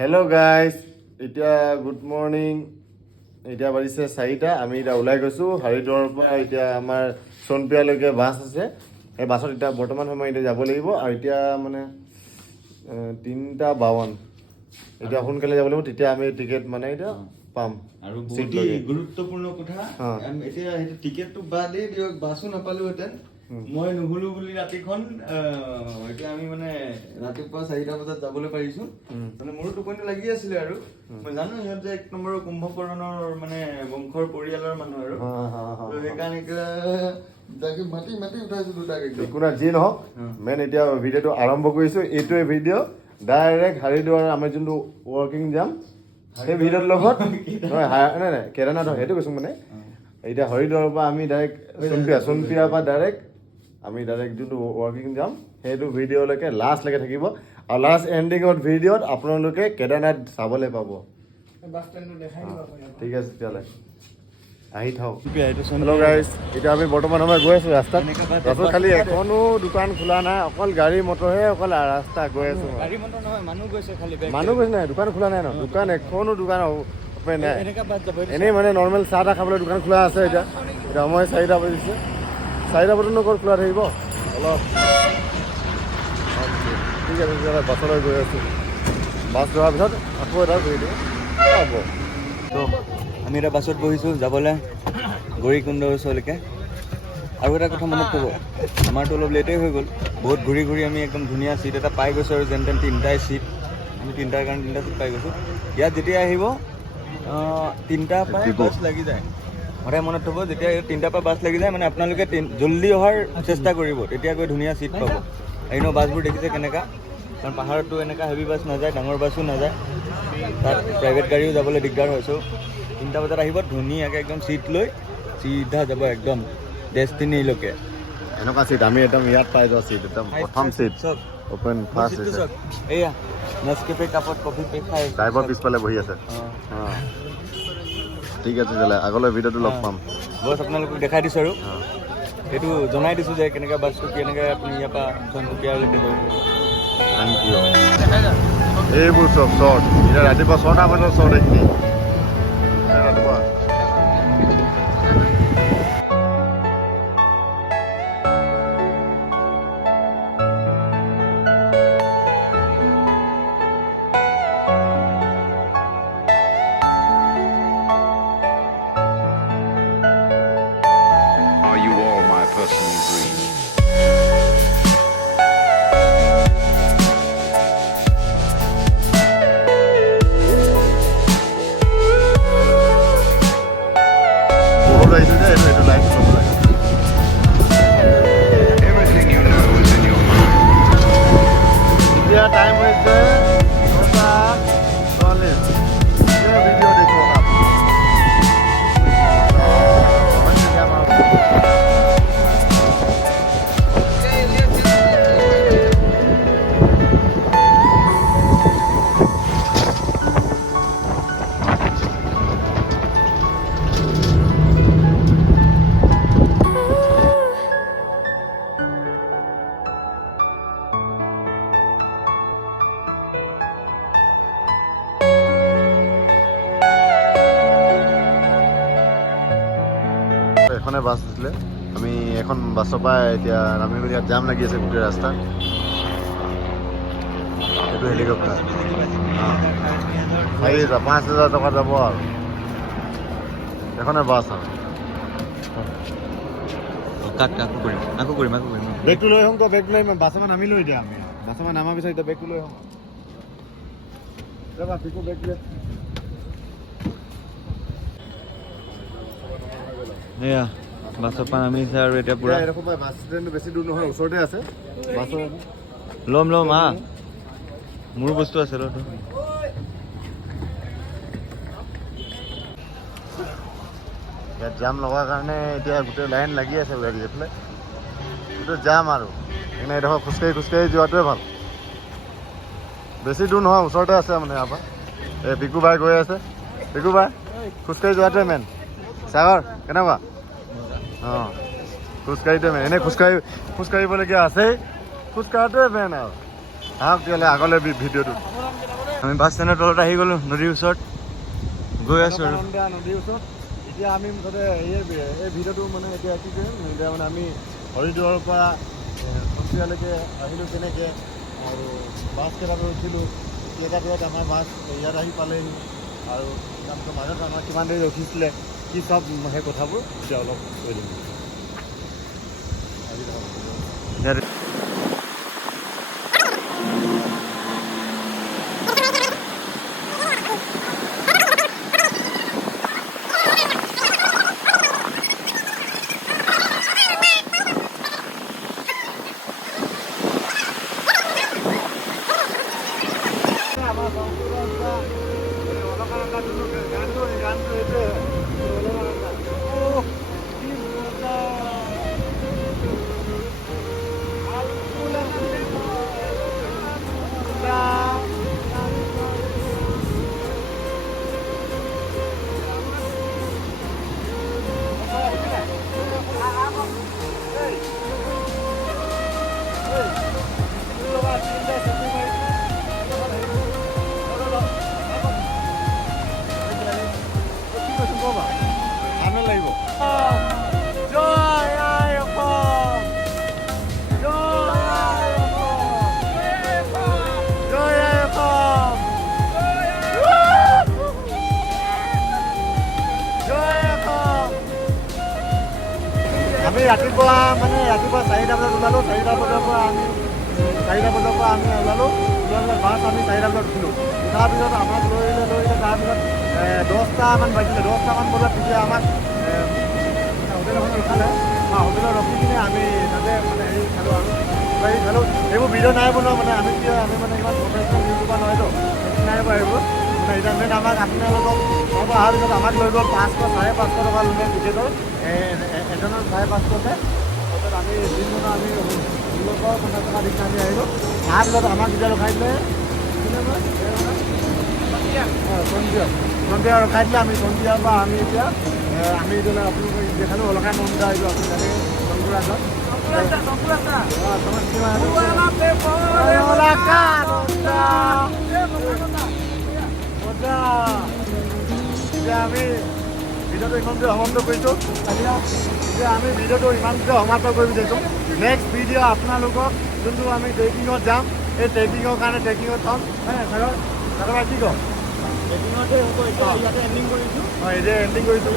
Hello' guys, এতিয়া good morning. এতিয়া বাজিছে 4টা। আমি এতিয়া ওলাই গৈছোঁ হৰিদ্বাৰৰ পৰা। এতিয়া আমাৰ সোণপিয়ালৈকে বাছ আছে। সেই বাছত এতিয়া বৰ্তমান সময় এতিয়া যাব লাগিব। আৰু এতিয়া মানে 3:52। এতিয়া সোনকালে যাব লাগিব, তেতিয়া আমি টিকেট মানে এতিয়া পাম। আৰু বহুত গুৰুত্বপূৰ্ণ কথা, এতিয়া সেইটো টিকেটটো বাদেই দিয়ক, বাছো নাপালোহেঁতেন। মই নুহুলো বুলি ৰাতিখন এতিয়া আমি মানে ৰাতিপুৱা 4টা বজাত যাবলৈ পাৰিছো। মানে মোৰো টোপনি লাগি আছিলে আৰু মই জানো সিহঁত যে 1 নম্বৰৰ কুম্ভকৰণৰ মানে বংশৰ পৰিয়ালৰ মানুহ আৰু সেইকাৰণে তাকে মাতি উঠাইছিলো তাক। একো নাই, যি নহওক মেইন এতিয়া ভিডিঅ'টো আৰম্ভ কৰিছোঁ। এইটোৱে ভিডিঅ' ডাইৰেক্ট হৰিদ্বাৰ আমি যোনটো ৱৰ্কিং যাম সেই ভিডিঅ'টোৰ লগত নাই কেদাৰনাথ সেইটো কৈছোঁ। মানে এতিয়া হৰিদ্বাৰৰ পৰা আমি ডাইৰেক্ট সোণপিয়াৰ পৰা ডাইৰেক্ট আমি ডাইৰেক্ট যোনটো ৱৰ্কিং যাম সেইটো ভিডিঅ'লৈকে লাষ্টলৈকে থাকিব। আৰু লাষ্ট এণ্ডিঙত ভিডিঅ'ত আপোনালোকে কেদাৰনাথ চাবলৈ পাব। ঠিক আছে, তেতিয়াহ'লে আহি থাকক। হেল্ল' গাইজ, এতিয়া আমি বৰ্তমান সময় গৈ আছোঁ ৰাস্তাত খালি এখনো দোকান খোলা নাই, অকল গাড়ী মটৰহে অকল ৰাস্তা গৈ আছোঁ। মানুহ গৈছে নাই, দোকান খোলা নাই ন, দোকান এখনো দোকান নাই। এনেই মানে নৰ্মেল চাহ তাহ খাবলৈ দোকান খোলা আছে। এতিয়া সময় 4টা বাজিছে। 4টা বজাত ক'ত খোলা থাকিব অলপ। ঠিক আছে, তেতিয়াহ'লে বাছলৈ গৈ আছোঁ। বাছ যোৱাৰ পিছত আকৌ এটা কৰি দিওঁ হ'ব। তো আমি এটা বাছত বহিছোঁ যাবলৈ গৌৰীকুণ্ডৰ ওচৰলৈকে। আৰু এটা কথা মনত ক'ব, আমাৰতো অলপ লেটেই হৈ গ'ল। বহুত ঘূৰি আমি একদম ধুনীয়া চিট এটা পাই গৈছোঁ। আৰু যেন তেন 3টাই চিট, আমি 3টাৰ কাৰণে 3টা চিট পাই গৈছোঁ। ইয়াত যেতিয়া আহিব 3টাৰ পৰাই বাছ লাগি যায়। সদায় মনত থ'ব, যেতিয়া 3টাৰ পৰা বাছ লাগি যায় মানে আপোনালোকে জল্দি অহাৰ চেষ্টা কৰিব, তেতিয়া গৈ ধুনীয়া চিট পাব। এনেও বাছবোৰ দেখিছে কেনেকুৱা, কাৰণ পাহাৰততো এনেকুৱা হেভি বাছ নাযায়, ডাঙৰ বাছো নাযায়, তাত প্ৰাইভেট গাড়ীও যাবলৈ দিগদাৰ হয়। চ' 3টা বজাত আহিব, ধুনীয়াকৈ একদম চিট লৈ চিধা যাব একদম ডেষ্টিনিলৈকে। এনেকুৱা চিট আমি একদম ইয়াত পাই যোৱা চিট, একদম প্ৰথম চিট অপেন ফাৰ্ষ্ট হৈছে। এয়া নেছকেফে কাপত কফি খাই ড্ৰাইভাৰ পিছফালে বহি আছে। ঠিক আছে, তেতিয়াহ'লে আগলৈ ভিডিঅ'টো লগ পাম। বছ আপোনালোকক দেখাই দিছোঁ আৰু এইটো জনাই দিছোঁ যে কেনেকৈ বাছটো কেনেকৈ আপুনি ইয়াৰ পৰা সোণপিয়ালৈকে যাব। Thank you. এইবোৰ চব শ্বৰ্ট, এতিয়া ৰাতিপুৱা 6টা বজাত শ্বৰ্ট এইখিনি ৰাতিপুৱা। Are you all my personal dreams? Everything you know is in your mind. এতিয়া টাইম হৈছে 9:40। ভিডিঅ' দেখো এখনে বাছ দিছিলে। আমি এখন বাছৰ পৰা এতিয়া নামি মেলি ইয়াত জাম লাগি আছে গোটেই ৰাস্তাত। এইটো হেলিকপ্টাৰ 5,000 টকা যাব আৰু এখনে বাছ আৰু। আকৌ কৰিম বেগটো লৈ আহোঁ, বেগটো লৈ বাছৰ পৰা নামিলোঁ। এতিয়া আমি বাছৰ পৰা নামাৰ পিছত এতিয়া বেগটো লৈ আহোঁ। পিকো বেগ লৈ এয়া বাছৰ পৰা নামিছে আৰু এতিয়া পুৰা বাছ ষ্টেণ্ডটো বেছি দূৰ নহয়, ওচৰতে আছে বাছৰ। ল'ম মোৰো বস্তু আছে ৰ। ইয়াত জাম লগাৰ কাৰণে এতিয়া গোটেই লাইন লাগি আছে ওলাই এইফালে গোটেই জাম। আৰু সেইকাৰণে এডোখৰ খোজকাঢ়ি যোৱাটোৱে ভাল। বেছি দূৰ নহয়, ওচৰতে আছে মানে ইয়াৰ পৰা। এই পিকু বাই গৈ আছে, পিকু বাই খোজকাঢ়ি যোৱাটোৱে মেইন। সাগৰ কেনেকুৱা? খোজকাঢ়িটোৱে মেইন। এনেই খোজকাঢ়িবলগীয়া আছেই, খোজকাঢ়াটোৱে মেইন আৰু। আহক তেতিয়াহ'লে আগলৈ ভিডিঅ'টো। আমি বাছ ষ্টেণ্ডৰ তলত আহি গ'লোঁ নদীৰ ওচৰত গৈ আছোঁ আৰু নদীৰ ওচৰত এতিয়া আমি মুঠতে এই ভিডিঅ'টো মানে এতিয়া কি কৰিম এতিয়া মানে আমি হৰিদ্বাৰৰ পৰা সন্ধিয়ালৈকে আহিলোঁ কেনেকৈ আৰু বাছ কেইটাত উঠিলোঁ কেইটা বজাত আমাৰ বাছ ইয়াত আহি পালেহি আৰু তাৰপিছত মাজত আমাৰ কিমান দেৰি ৰখিছিলে কি চব সেই কথাবোৰ এতিয়া অলপ কৈ দিম আমি ৰাতিপুৱা 4টা বজাত ওলালোঁ 4টা বজাৰ পৰা আমি ওলালোঁ বাছ আমি 4টা বজাত উঠিলোঁ তাৰপিছত আমাক লৈ তাৰপিছত 10টামান বাজিলে 10টামান বজাত তেতিয়া আমাক হোটেল এখন ৰখালে হোটেলত ৰখি কিনে আমি তাতে মানে হেৰি খালোঁ আৰু খালোঁ এইবোৰ ভিডিঅ' নাই বনোৱা মানে আমি মানে ইমান প্ৰফেচনেল ইউটিউবাৰ নহয়তো নাই বাৰু এইবোৰ মানে এতিয়া মেইন আমাক আপোনালোকক তাৰপৰা অহাৰ পিছত আমাক লৈ গ'ল 500 550 টকা ল'লে টিকেটৰ এজনৰ 550তে তাৰপিছত আমি দিনজনৰ আমি 1650 টকা দি আমি আহিলোঁ তাৰপিছত আমাক এতিয়া ৰখাই দিলে সন্ধিয়া ৰখাই দিলে আমি সন্ধিয়াৰ পৰা আমি এতিয়া আপোনালোকক দেখালোঁ অলকাই মন্দিৰ আহিলোঁ আপুনি জানে এতিয়া আমি ভিডিঅ'টো ইমানটো সমাপ্ত কৰিছোঁ এতিয়া আমি ভিডিঅ'টো ইমানটো সমাপ্ত কৰিব বিচাৰিছোঁ নেক্সট ভিডিঅ' আপোনালোকক যোনটো আমি ট্ৰেকিঙত যাম এই ট্ৰেকিঙৰ কাৰণে ট্ৰেকিঙত থ'ম কি কওঁ ট্ৰেকিঙতে হ'ব এতিয়া ইয়াতে এণ্ডিং কৰিছোঁ এতিয়া এণ্ডিং কৰিছোঁ